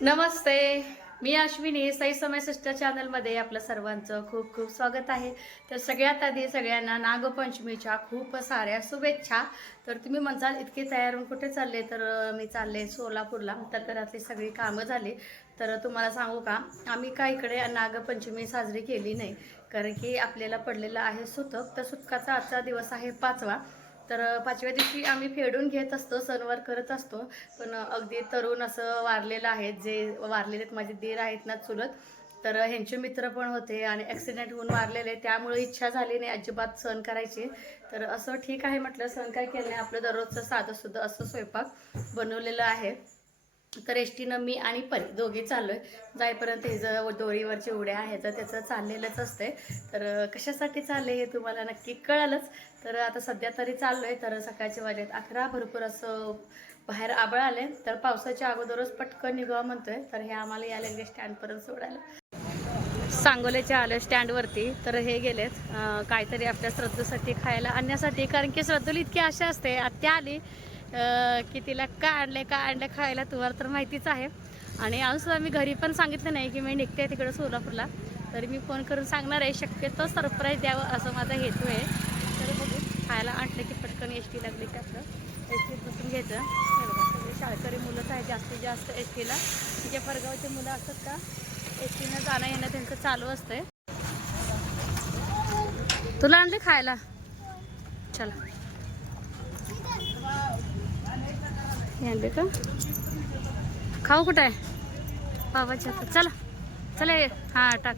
नमस्ते. मी अश्विनी साई समय सिस्टर चॅनलमध्ये आपलं सर्वांचं खूप खूप स्वागत आहे. तर सगळ्यात आधी सगळ्यांना नागपंचमीच्या खूप साऱ्या शुभेच्छा. तर तुम्ही म्हणसाल इतके तयार होऊन कुठे चालले? तर मी चालले सोलापूरला. तर घरातली सगळी कामं झाली. तर तुम्हाला सांगू का? आम्ही का इकडे नागपंचमी साजरी केली नाही. कारण की आपल्याला पडलेलं आहे सुतक. तर सुतकाचा आजचा दिवस आहे पाचवा. तर पाचव्या दिवशी आम्ही फेडून घेत असतो सणवार करत असतो. पण अगदी तरुण असं वारलेलं आहे जे वारलेले आहेत माझे दीर आहेत ना चुलत. तर ह्यांचे मित्र पण होते आणि ॲक्सिडेंट होऊन वारलेले त्यामुळे इच्छा झाली नाही अजिबात सहन करायची. तर असं ठीक आहे म्हटलं सहन काय केलं नाही. आपलं दररोजचं साधं सुद्धा असं स्वयंपाक बनवलेलं आहे. तर एसटीनं मी आणि परी दोघी आहे जाईपर्यंत हे जर दोरीवरची उड्या आहेत तर त्याचं चाललेलंच असते तर कशासाठी चालले हे तुम्हाला नक्की कळालंच. तर आता सध्या तरी चाललो आहे तर सकाळचे वाजेत अकरा. भरपूर असं बाहेर आबळ आले तर पावसाच्या अगोदरच पटकन निघावा म्हणतोय. तर हे आम्हाला या लागले स्टँडपर्यंत सोडायला. सांगोल्याच्या आलं स्टँडवरती तर हे गेलेत. काहीतरी आपल्या श्रद्धेसाठी खायला आणण्यासाठी. कारण की श्रद्धेला इतकी आशा असते. आत्या आली. कितीला की तिला काय आणले का आणलं खायला तुम्हाला तर माहितीच आहे. आणि अजून सुद्धा मी घरी पण सांगितलं नाही की मी निघते तिकडं सोलापूरला. तरी मी फोन करून सांगणार आहे शक्यतो सरप्राईज द्यावं असं माझा हेतू आहे. तर बघू खायला आणलं की पटकन एस टी लागली की आपलं. एस टीत बसून घ्यायचं. शाळकरी मुलंच आहे जास्तीत जास्त एस टीला जे परगावचे मुलं असतात का एस टीनं जाणं येणं त्यांचं चालू असतंय. तुला आणले खायला? चला. हे का? खाऊ कुठं? आहे पावाच्या चला. चला ये. हा टाक.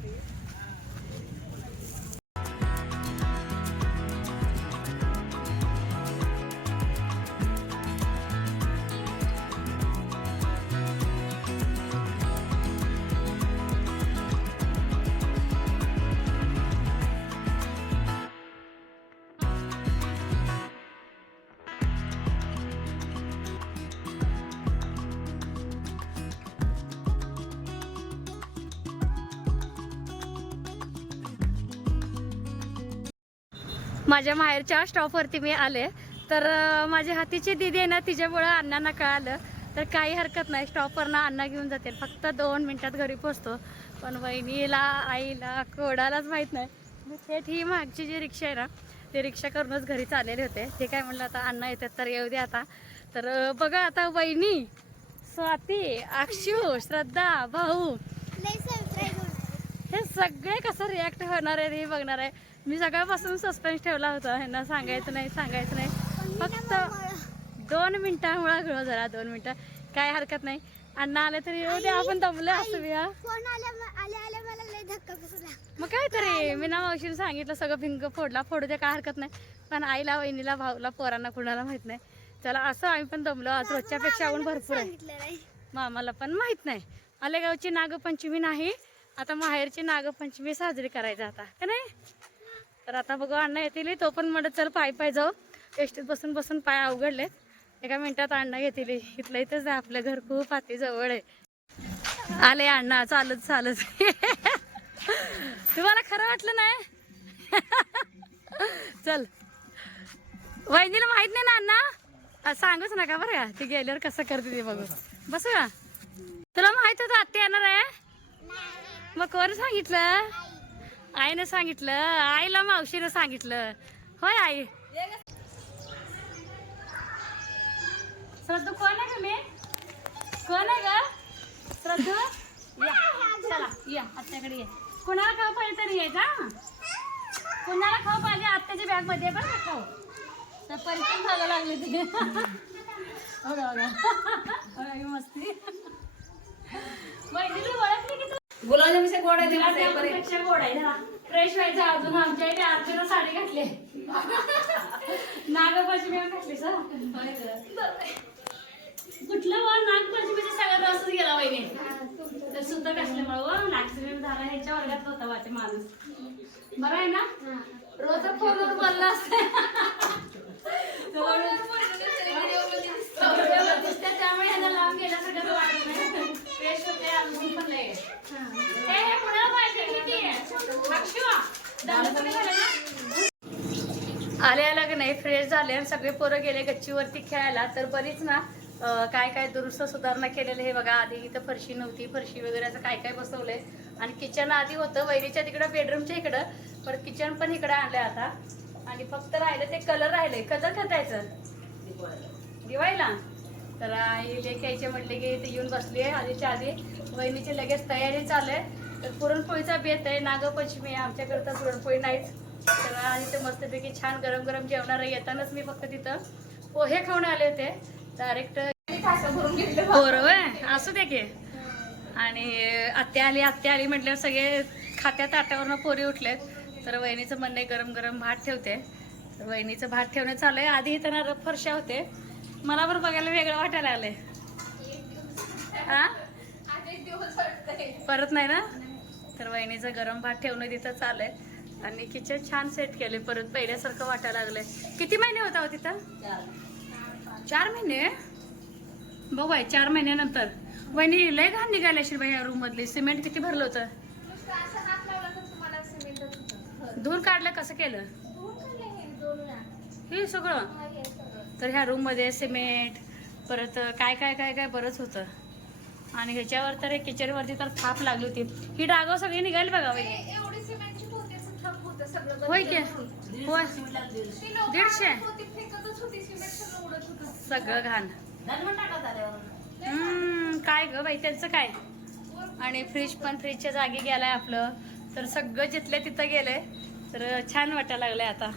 माझ्या माहेरच्या स्टॉपवरती मी आले. तर माझ्या हातीची दिदी आहे ना तिच्यामुळं अण्णांना कळालं. तर काही हरकत नाही स्टॉपवरनं अण्णा घेऊन जातील. फक्त दोन मिनटात घरी पोचतो पण वहिनीला आईला कोडालाच माहीत नाही. मी थेट ही मागची जी रिक्षा आहे ना ते रिक्षा करूनच घरी चाललेले होते. ते काय म्हणलं आता अण्णा येतात तर येऊ दे आता. तर बघा आता वहिनी स्वाती अक्षू श्रद्धा भाऊ सगळे कसं रिॲक्ट होणार आहे हे बघणार आहे. मी सकाळपासून सस्पेन्स ठेवला होता. ह्यांना सांगायचं नाही सांगायचं नाही. फक्त दोन मिनिटामुळे घळो जरा दोन मिनिटं. काय हरकत नाही. अण्णा आले तरी येऊ दे आपण दमलं असं बिया फोन आल्या आल्या आल्या मला लय धक्का बसला. मग काय तरी मी ना मावशीने सांगितलं सगळं भिंग फोडला फोडू दे काय हरकत नाही. पण आईला वहिनीला भाऊला पोरांना कुणाला माहीत नाही. चला असं आम्ही पण दमलो. आज रोजच्यापेक्षा आपण भरपूर आहे. मामाला पण माहीत नाही. आलेगावची नागपंचमी नाही. आता माहेरची नागपंचमी साजरी करायची आता का नाही? तर आता बघू अण्णा येतील तो पण म्हणत चल पाय पाय जाऊ. एसटीत बसून बसून पाय अवघडलेत. एका मिनिटात अण्णा घेतील इथलं इथंच आहे आपलं घर खूप हाती जवळ आहे. आले अण्णा चालत चालत. तुम्हाला खरं वाटलं नाही? चल. वहिनीला माहीत नाही ना अण्णा? सांगूच नका बरं का ती गेल्यावर कसं करते ते बघू बस का? तुला माहीत होतं आत्या येणार आहे? मग कोण सांगितलं? आईनं सांगितलं. आईला मावशीनं सांगितलं. होय आई? श्रद्धू कोण आहे का मी? कोण आहे का श्रद्धू? या. चला या. आत्याकडे ये. कुणाला खाऊ पाहिजे तरी ये का कुणाला खाऊ पाहिजे आत्याच्या बॅगमध्ये आहे बरं का खाऊ. तर परिचय झाला लागले ते. हो हो हो मस्ती. मैत्रिणी ओळखली की तू? गुलाबजामुनचे गोड आहे दिवस आहे बरे. पेक्षा गोड आहे जरा फ्रेश व्हायचं अजून आमच्या इथे आरतीला साडी घातली. नागपंचमी घातली सर कुठलं वा? नागपंचमीचा सगळ्यात रसच गेला वहिनी. तर सुद्धा कसल्यामुळे ऍक्सिडेंट झाला ह्याच्या वर्गात होता वाचे माणूस. बरं आहे ना? रोज फोनवर बोलला असते. त्यामुळे ह्याला लांब गेला सगळं वाटत नाही. फ्रेश होते अजून पण लय. आले आला की नाही फ्रेश झाले आणि सगळे पोरं गेले गच्चीवरती खेळायला. तर बरीच ना काय काय दुरुस्त सुधारणा केलेलं हे बघा. आधी इथं फरशी नव्हती फरशी वगैरे असं काय काय बसवलंय आणि किचन आधी होतं वैरीच्या तिकडं बेडरूमच्या इकडं. पण किचन पण इकडं आणलंय आता. आणि फक्त राहिलं ते कलर राहिले कलर खतायचं दिवाळीला. तर आई लेख यायचे म्हटले की इथे येऊन बसली आहे आधीच्या आधी. वहिनीची लगेच तयारी चालू आहे. तर पुरणपोळीचा बेत आहे. नागपंचमी आहे आमच्याकडे पुरणपोळी नाहीच. तर आणि ते मस्तपैकी छान गरम गरम जेवणार आहे. येतानाच मी फक्त तिथं पोहे खाऊन आले होते. डायरेक्ट बरोबर असू दे की. आणि आत्या आली आत्या आली म्हटल्यावर सगळे खात्या ताटावरनं पोरी उठलेत. तर वहिनीचं म्हणणं गरम गरम भात ठेवते. तर वहिनीचं भात ठेवणं चालू आहे. आधी इथं फरशा होते. मला बरं बघायला वेगळं वाटायला लागलंय. हा? परत नाही ना? तर वहिनीचं गरम भात ठेवणं तिथं चालू आहे आणि किचन छान सेट केले परत पहिल्यासारखं वाटायला लागलंय. किती महिने होता तिथं? चार महिने? बघू आहे चार महिन्यानंतर. वहिनी लय घाण निघाली असेल बाई या रूम मधली. सिमेंट किती भरलं होतं? धूर काढलं कसं केलं? हे सगळं? तर ह्या रूममध्ये सिमेंट परत काय काय काय काय बरंच होतं. आणि ह्याच्यावर तर किचन वरती तर थाप लागली होती. ही डागाव सगळी निघाली बघा होय की? होय. दीडशे. सगळं घाण. हम्म, काय ग बाई त्यांचं काय? आणि फ्रीज पण फ्रीजच्या जागी गेलाय आपलं. तर सगळं जिथल्या तिथं गेलंय. तर छान वाटायला लागलंय आता.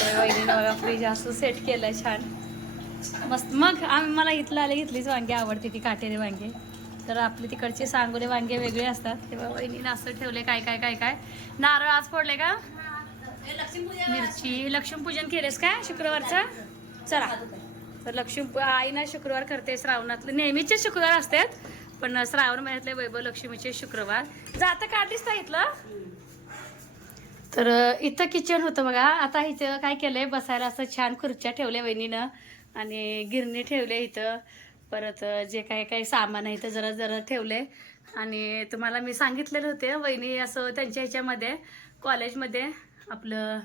तर वहिनीनं बघा फ्रीज असं सेट केलंय छान. मस्त. मग आम्ही मला इथलं आले इथलीच वांगी आवडते ती काटेरी वांगे. तर आपली तिकडचे सांगोले वांगे वेगळे असतात. तेव्हा वहिनीनं असं ठेवले काय काय काय काय. नारळ आज फोडले का? मिरची. लक्ष्मीपूजन केलेस काय शुक्रवारचं? चला. तर लक्ष्मी आईना शुक्रवार करते श्रावणातले. नेहमीचे शुक्रवार असतात पण श्रावण महिन्यातले वैभव लक्ष्मीचे शुक्रवार. जातं काढलीस का इथलं? तर इथं किचन होतं बघा. आता इथं काय केलंय बसायला असं छान खुर्च्या ठेवल्या वहिनीनं आणि गिरणी ठेवले इथं. परत जे काही काही सामान आहे ते जरा जरा ठेवले आणि तुम्हाला मी सांगितलेलं होते वहिनी असं त्यांच्या ह्याच्यामध्ये कॉलेजमध्ये आपलं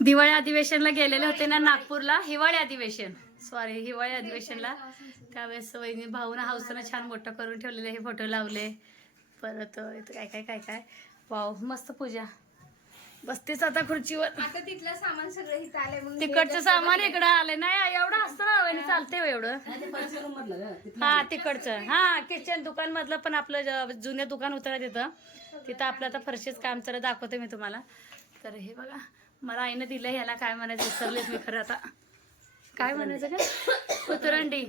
दिवाळी अधिवेशनला गेलेले होते ना नागपूरला हिवाळी अधिवेशन. सॉरी हिवाळी अधिवेशनला. त्यावेळेस वहिनी भाऊन हाऊसनं छान मोठं करून ठेवलेले हे फोटो लावले. परत इथं काय काय काय काय. वाव मस्त पूजा. बसतेच आता खुर्चीवर. आता तिथलं सामान सगळं इथं आलंय म्हणून तिकडचं सामान इकडं आलं नाही एवढं असतं ना चालतंय हो एवढं. हा तिकडचं. हा किचन दुकान मधलं पण आपलं ज- जुनं दुकान होतं तिथं तिथं आपलं आता फरशीच काम तर दाखवते मी तुम्हाला. तर हे बघा मला आईनं दिलं ह्याला काय म्हणायचं विसरलेच मी खरं आता. काय म्हणायचं का उतरंडी.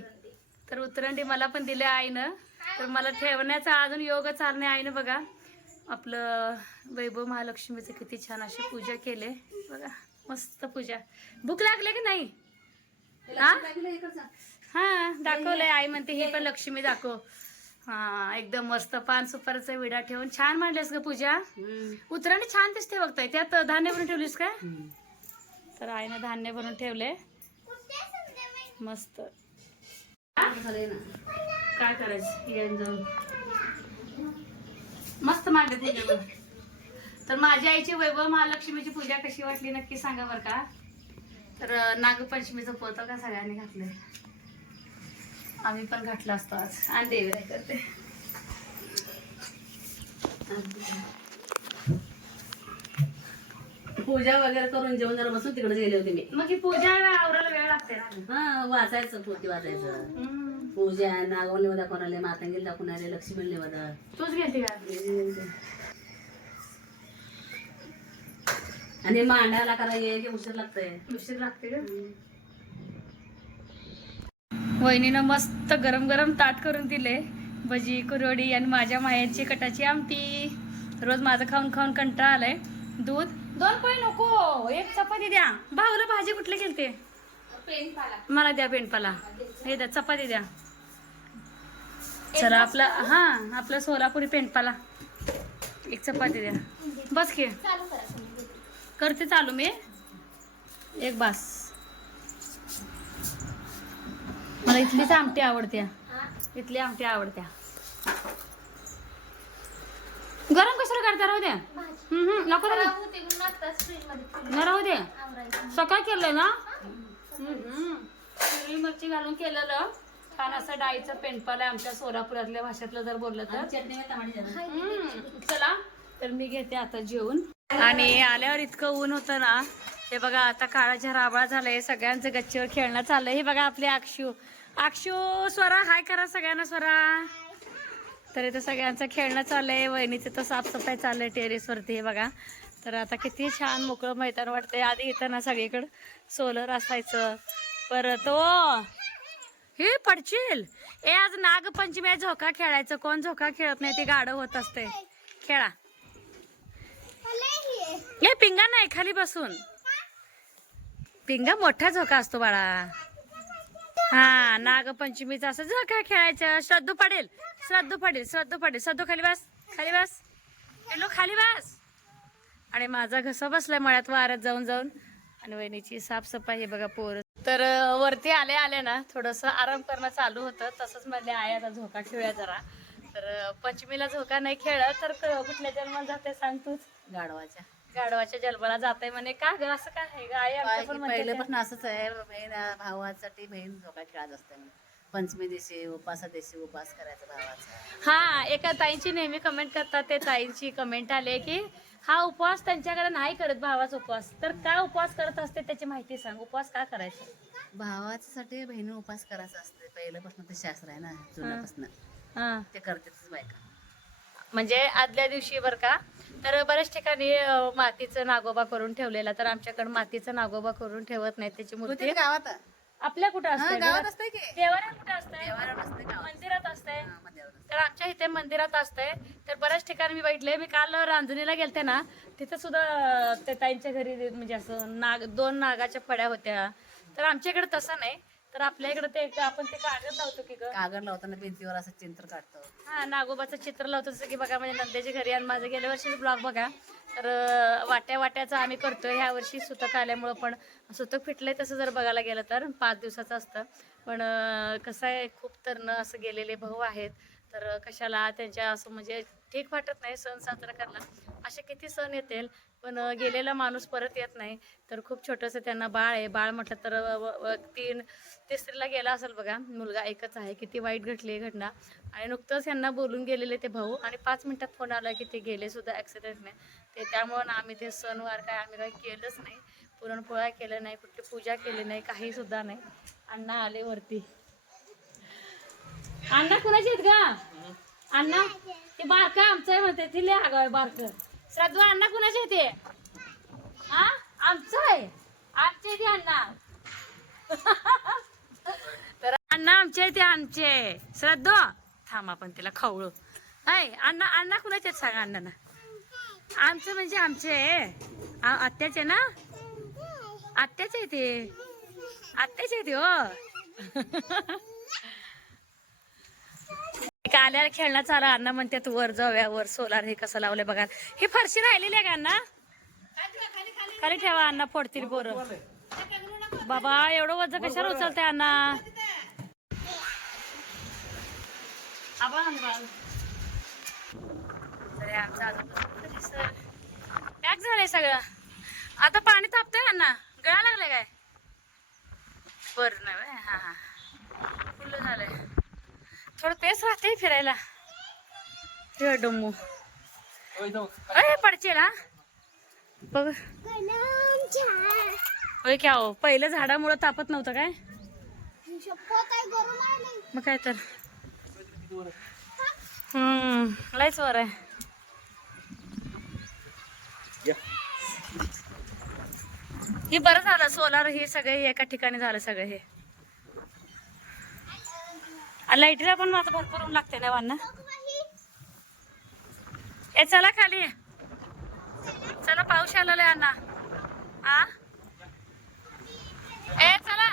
तर उतरंडी मला पण दिले आईनं. तर मला ठेवण्याचा अजून योग चालणे आईनं बघा. आपलं वैभव महालक्ष्मीचं किती छान अशी पूजा केले. बघा मस्त पूजा. भूक लागले की नाही? हा दाखवलंय. आई म्हणते ही पण लक्ष्मी दाखव. हा एकदम मस्त पान सुपारीचा विडा ठेवून छान मांडलेस ग पूजा. उतराणी छान दिसते बघताय त्यात धान्य भरून ठेवलीस का तर आईनं धान्य भरून ठेवले. मस्त. काय करायचं? जाऊन. मस्त मांडले पूजा. तर माझ्या आईची वैभव महालक्ष्मीची पूजा कशी वाटली नक्की सांगा बरं का? तर नागपंचमीचं पोतं का सगळ्यांनी घातलंय? आम्ही पण घातलं असतो आज. आणि देवीला करते. पूजा वगैरे करून जेवण जरा बसून तिकडे गेले होते मी. मग ही पूजा आवरायला वेळ लागते ना. हा वाचायचं पोती वाचायचं. पूजा नागवली वदा कोणाले मातंगील दाखवून आले लक्ष्मी वदा तूच घेते का? आणि मांडायला करायला की उशीर लागतंय. उशीर लागते का? वहिनीनं मस्त गरम गरम ताट करून दिले भजी कुरवडी आणि माझ्या माहेरची कटाची आमटी. रोज माझं खाऊन खाऊन कंटाळा आलाय. दूध? दोन पोळी नको एक चपाती द्या. भाऊला भाजी कुठली पाला मला द्या पेंडपाला हे द्या चपाती द्या. चला आपला हा आपला सोलापुरी पेंडपाला एक चपाती द्या. बस की. करते चालू मी. एक बास. मला इथलीच आमटी आवडत्या. इथली आमटी आवडत्या. गरम कशाला करता? राहू द्या. भाजी. हम्म, हम्म, नको राहू दे. आवरायचं. सकाळ केलंय ना. हिरवी मिरची घालून केलेलं. छान असं डाळीचं पेंडपाल आहे आमच्या सोलापुरातल्या भाषेतलं जर बोललं तर. हम्म, चला. तर मी घेते आता जेवून. आणि आल्यावर इतकं ऊन होतं ना हे बघा आता काळाच्या राबळा झालंय सगळ्यांचं गच्चीवर खेळणं चाललंय. हे बघा आपले अक्षू अक्षू स्वरा हाय करा सगळ्यांना स्वरा. तर इथं सगळ्यांचं खेळणं चाललंय वहिनीचं तर साफसफाई चाललंय टेरेसवरती हे बघा. तर आता किती छान मोकळं मैदान वाटतंय. आधी इथं ना सगळीकडं सोलर असायचं. परत ओ हे पडशील ए आज नागपंचमी आहे झोका खेळायचं. कोण झोका खेळत नाही ते गाडं होत असते. खेळा. हे पिंगा नाही खाली बसून. पिंगा मोठा झोका असतो बाळा. हा नागपंचमीचा असं झोका खेळायचं. श्रद्धू पडेल. श्रद्धू पडेल श्रद्धू पडेल. श्रद्धू खाली बस खाली बस. हॅलो खाली बस. आणि माझा घसा बसलाय मळ्यात वाऱ्यात जाऊन जाऊन. आणि वहिनीची साफसफाई हे बघा पोर. तर वरती आले आले ना थोडस आराम करणं चालू होतं. तसंच म्हणले आहे आता झोका खेळूया जरा. तर पंचमीला झोका नाही खेळलं तर कुठल्या जन्माला जाते सांग तूच? गाढवाच्या. गाढवाच्या जन्माला जाते म्हणे. का ग असं काय आहे ग? आई आमच्या पण म्हणते पहिले. पण असंच आहे. बहीण भावासाठी बहीण झोका खेळत असते पंचमी दिवशी उपासा दिवशी उपास करायचा भावाचा. हा एका ताईंची नेहमी कमेंट करतात. ते ताईंची कमेंट आली की हा उपवास त्यांच्याकडे नाही करत भावाचा उपवास. तर का उपवास करत असते त्याची माहिती सांग. उपवास का करायचा? भावासाठी बहिणी उपास करायचा असते. पहिल्यापासून ते शास्त्र आहे ना जुन्यापासून. हा. ते करतातच बायका. म्हणजे आदल्या दिवशी बर का? तर बऱ्याच ठिकाणी अं, मातीचं नागोबा करून ठेवलेला. तर आमच्याकडे मातीचं नागोबा करून ठेवत नाही त्याची मूर्ती. गावात? आपल्या कुठं हा, असते गावात असते की? देवाऱ्यात कुठं असते देवाऱ्यावर असते गावात. मंदिरात असते हा, मंदिरावर असते. तर आमच्या इथे मंदिरात असते तर बऱ्याच ठिकाणी मी बघितले मी काल रांजणीला गेलते ना तिथं सुद्धा ते ताईंच्या घरी म्हणजे असं नाग दोन नागाच्या फड्या होत्या. तर आमच्या इकडे तसं नाही. तर आपल्या इकडे ते आपण ते कागद लावतो की ग? कागद लावताना भिंतीवर असं चिंत्र काढतो. हा नागोबाचं चित्र लावतो. जसं की बघा म्हणजे नंद्याच्या घरी आणि माझं गेल्या वर्षीच ब्लॉग बघा. तर वाट्या वाट्याचं आम्ही करतोय. ह्या वर्षी सुतक आल्यामुळं पण सुतक फिटलंय तसं जर बघायला गेलं तर. पाच दिवसाचं असतं. पण कसं आहे खूप तरण असं गेलेले भाऊ आहेत. तर कशाला त्यांच्या असं म्हणजे ठीक वाटत नाही सण साजरा करायला असे किती सण येतील पण गेलेला माणूस परत येत नाही. तर खूप छोटंसं त्यांना बाळ आहे. बाळ म्हटलं तर व- तीन तिसरीला गेला असेल बघा मुलगा एकच आहे. किती वाईट घडली आहे घटना. आणि नुकतंच यांना बोलून गेलेले ते भाऊ. आणि पाच मिनटात फोन आला की ते गेले सुद्धा ॲक्सिडेंटने ते त्यामुळं ना आम्ही ते सणवार काय आम्ही काही केलंच नाही. पुरणपोळ्या केलं नाही कुठली पूजा केली नाही काहीसुद्धा नाही. अण्णा आले वरती. अण्णा कुणाचे आहेत का अण्णा ते बारक आमचं आहे म्हणते तिले आगाव बारक. श्रद्धा अण्णा कुणाचे आहे ते? हा? आमचं आहे. आमचे ते अण्णा. तर अण्णा आमचे आहे ते आमचे. श्राद्धू थांब आपण तिला खवळू हाय अण्णा अण्णा कुणाचे आहेत सांगा अण्णांना आमचं म्हणजे आमचे. आहे. आत्याचे ना? आत्याचे आहे ते. आत्याचे आहे ते हो. आल्याला खेळणं चालू अण्णा म्हणतात वर जाऊया वर सोलार हे कसं लावलंय बघा. ही फरशी राहिलेली आहे का अण्णा? खाली ठेवा अण्णा फोडतील पोरं बाबा एवढं वज कशाला उचलते अण्णा. पॅक झालंय सगळं. आता पाणी तापतंय अण्णा. गळा लागलाय काय? बर नाही हा हा. फुल्ल झालंय. थोडं पेस राहते फिरायला. हे डम्मू अरे पडचे ना बघ. क्या हो पहिलं झाडामुळं तापत नव्हतं काय? मग काय तर. हम्म लयच वर आहे. हे बरं झालं सोलार हे सगळे एका ठिकाणी झालं सगळं हे. लाईटीला पण माझं भरपूर ऊन लागते ना वांना ए चला खाली. चला पाऊस आलेला आहे अण्णा. आ? ए चला.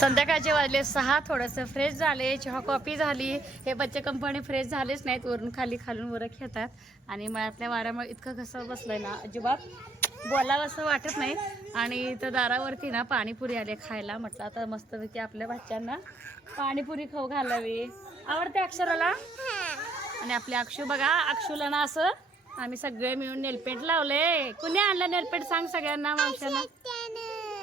संध्याकाळचे वाजले सहा थोडंसं फ्रेश झाले चहा कॉफी झाली. हे बच्चे कंपनी फ्रेश झालेच नाहीत वरून खाली खालून वर खेळतात. आणि मळ्यातल्या वाऱ्यामुळे इतकं घसर बसलंय ना अजिबात. बोलावं असं वाटत नाही. आणि इथं दारावरती ना पाणीपुरी आले खायला. म्हटलं आता मस्तपैकी आपल्या बच्चांना पाणीपुरी खाऊ घालावी. आवडते अक्षराला? आणि आपली अक्षू बघा अक्षूला ना असं आम्ही सगळे मिळून नेलपेंट लावले. कुणी आणलं नेलपेंट सांग सगळ्यांना मावशांना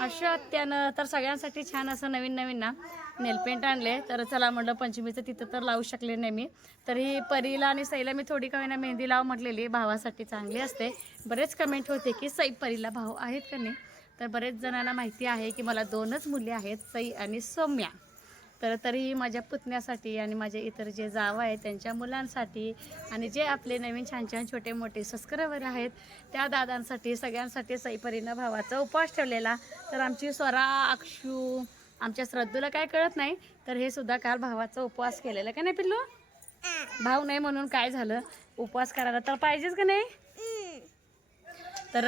अशा त्यानं तर सगळ्यांसाठी छान असं नवीन नवीन ना. नेलपेंट आणले. तर चला म्हटलं पंचमीचं तिथं तर लावू शकले नाही मी. तर ही परीला आणि सईला मी थोडी काही ना मेहंदी लाव म्हटलेली भावासाठी चांगली असते. बरेच कमेंट होते की सई परीला भाऊ आहेत का नाही? तर बरेच जणांना माहिती आहे की मला दोनच मुली आहेत सई आणि सौम्या. तर तरीही माझ्या पुतण्यासाठी आणि माझे इतर जे जावं आहेत त्यांच्या मुलांसाठी आणि जे आपले नवीन छान छान छोटे मोठे सबस्क्रायबर आहेत त्या दादांसाठी सगळ्यांसाठी सईपरीनं भावाचा उपवास ठेवलेला. तर आमची स्वरा अक्षू आमच्या श्रद्धूला काय कळत नाही तर हे सुद्धा काल भावाचा उपवास केलेला का नाही पिल्लू? भाऊ नाही म्हणून काय झालं? उपवास करायला तर पाहिजेच का नाही? तर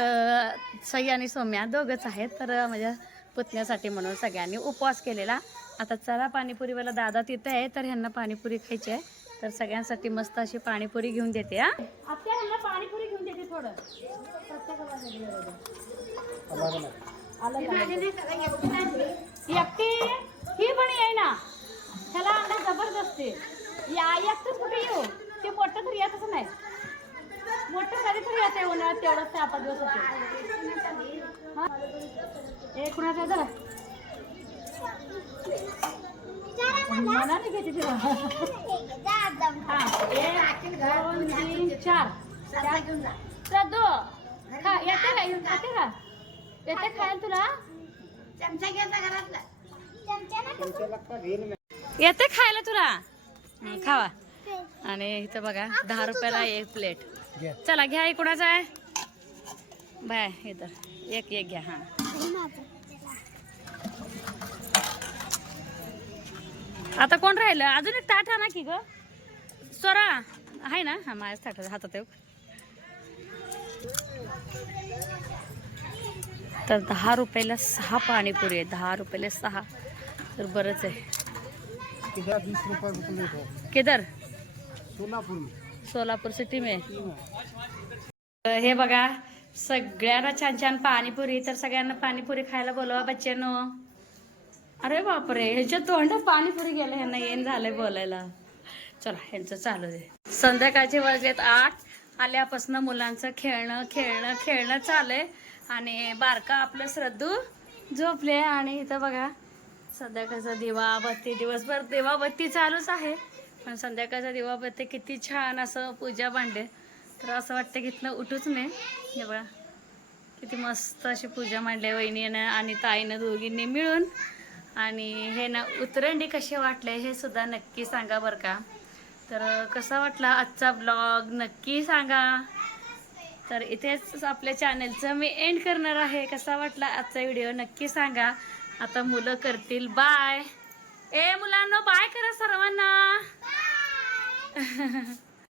सई आणि सौम्या दोघंच आहेत तर माझ्या पुतण्यासाठी म्हणून सगळ्यांनी उपवास केलेला. आता चला पाणीपुरीवाला दादा तिथे आहे तर ह्यांना पाणीपुरी खायची आहे. तर सगळ्यांसाठी मस्त अशी पाणीपुरी घेऊन देते हा. आता ह्यांना पाणीपुरी घेऊन देते थोडं. एकटी ही पण आहे ना? त्याला अंडा जबरदस्ती या एकटंच कुठे येऊ? ते मोठं तर येतच नाही. मोठं कधीतरी येते उन्हाळ्यात तेवढंच ते आपण दिवस होते. हा? ए कुणाचा जरा? मनाने घेते तिला. हा एक दोन तीन चार. श्रद्धू खा येते का येते का येते खायला तुला? येते खायला तुला? हं, खावा. आणि इथं बघा दहा रुपयाला एक प्लेट. चला घ्या हे कुणाचं आहे? बाय इथं एक एक घ्या हां. आता कोण राहिलं? अजून एक ताट आणा की ग. स्वरा आहे ना? हा माझ्या ताट हातात आहे. तर दहा रुपयाला सहा पाणीपुरी आहे. दहा रुपयाला सहा. तर बरंच आहे. केदार सोलापुर. सिटी में. तर हे बघा सगळ्यांना छान छान पाणीपुरी तर सगळ्यांना पाणीपुरी खायला बोलवा बच्चेनो. अरे बापरे ह्याच्या तोंडात पाणीपुरी गेलं ह्यांना येण झालंय बोलायला. चला ह्यांचं चालू दे संध्याकाळचे वाजलेत आठ. आल्यापासून मुलांचं खेळणं खेळणं खेळणं चाललंय आणि बारका आपलं श्रद्धू झोपले आणि इथं बघा संध्याकाळचा दिवा बत्ती दिवसभर दिवाबत्ती चालूच आहे. पण संध्याकाळचा दिवाबत्ती किती छान असं पूजा मांडले तर असं वाटतं की इथनं उठूच नाही हे बघा किती मस्त अशी पूजा मांडली वहिनीनं आणि ताईनं दोघींनी मिळून. आणि हे ना उतरंडी कसे वाटले हे सुद्धा नक्की सांगा बरं का. तर कसा वाटला आजचा ब्लॉग नक्की सांगा. तर इथेच आपल्या चॅनलचं मी एंड करणार आहे. कसा वाटला आजचा व्हिडिओ नक्की सांगा. आता मुलं करतील. बाय ए मुलांना बाय करा सर्वांना.